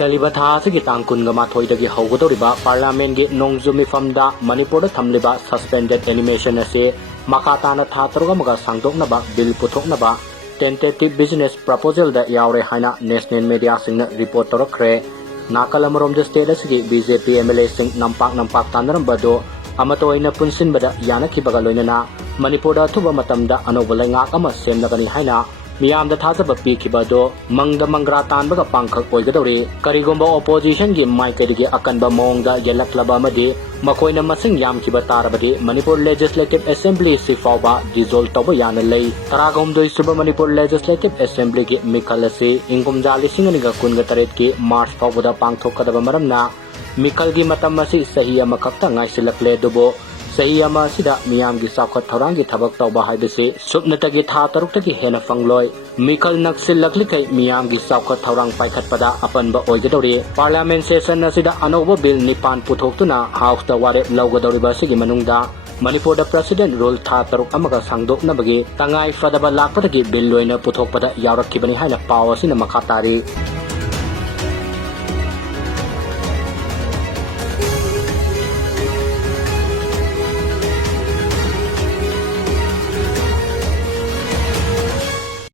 Celibatha asigi tang kungama thoidagi haugadoriba parliament gi nongzumi famda Manipur da thamliba suspended animation ase Makha Tana tha taruga maga sangdoknaba bill puthoknaba tentative business proposal da yaure haina national media singna report torakre nakalamorom da state asigi BJP MLA sing nampak tanarambado amatoina punsinbada yanakibaga loinana Manipur da thuba matamda anoba LEINGAK ama semnagani haina MIEYAMDA THAJA PIKHIBA do MANGDA MANGRA TANBAGA PANGKHAK OIGADORI KARIGUMBA OPPOSITION gi MAIKAIDAGI AKANBA MAWONGDA YELLAKLABA AMADI MAKOINA MASIꯡ YAMKIBA TARBADI MANIPUR LEGISLATIVE ASSEMBLY SIFAUBA DISSOLVE TOBA YANA LEI TARAGUMDOI SUBA MANIPUR LEGISLATIVE ASSEMBLY gi MIKHAL ASI ING ꯀꯨꯝꯖꯥ 2019 gi March ꯐꯥꯎꯕꯗ ꯄꯥꯡꯊꯣꯛꯀꯗꯕ ꯃꯔꯝꯅ ꯃꯤꯈꯜꯒꯤ ꯃꯇꯝ ꯑꯁꯤ ꯆꯍꯤ ꯑꯃꯈꯛꯇ ꯉꯥꯏꯁꯤꯜꯂꯛꯂꯦ ꯑꯗꯨꯕꯨ ꯆꯍꯤ ꯑꯃ ꯑꯁꯤꯗ ꯃꯤꯌꯥꯝꯒꯤ ꯆꯥꯎꯈꯠ ꯊꯧꯔꯥꯡꯒꯤ ꯊꯕꯛ ꯇꯧꯕ ꯍꯥꯏꯕꯁꯤ ꯁꯨꯞꯅꯇꯒꯤ ꯊꯥ 6ꯇꯒꯤ ꯍꯦꯟꯅ ꯐꯪꯂꯣꯏ ꯃꯤꯈꯜ ꯅꯛꯁꯤꯜꯂꯛꯂꯤꯈꯩ ꯃꯤꯌꯥꯝꯒꯤ ꯆꯥꯎꯈꯠ ꯊꯧꯔꯥꯡ ꯄꯥꯏꯈꯠꯄꯗ ꯑꯄꯟꯕ ꯑꯣꯏꯒꯗꯧꯔꯤ ꯄꯥꯔꯂꯤꯌꯥꯃꯦꯟꯠ ꯁꯦꯁꯟ ꯑꯁꯤꯗ ꯑꯅꯧꯕ ꯕꯤꯜ 9 ꯄꯨꯊꯣꯛꯇꯨꯅ ꯍꯥꯎꯁꯇ ꯋꯥꯔꯦꯞ ꯂꯧꯒꯗꯧꯔꯤꯕ ꯑꯁꯤꯒꯤ ꯃꯅꯨꯡꯗ ꯃꯅꯤꯄꯨꯔꯗ ꯄ꯭ꯔꯦꯁꯤꯗꯦꯟꯠ ꯔꯨꯜ ꯊꯥ 6 ꯑꯃꯒ ꯁꯥꯡꯗꯣꯛꯅꯕꯒꯤ ꯇꯉꯥꯏ ꯐꯗꯕ ꯂꯥꯛꯄꯗꯒꯤ ꯕꯤꯜ ꯑꯣꯏꯅ ꯄꯨꯊꯣꯛꯄꯗ ꯌꯥꯎꯔꯛꯈꯤꯕꯅꯤ ꯍꯥꯏꯅ ꯄꯥꯎ ꯑꯁꯤꯅ ꯃꯈꯥ ꯇꯥꯔꯤ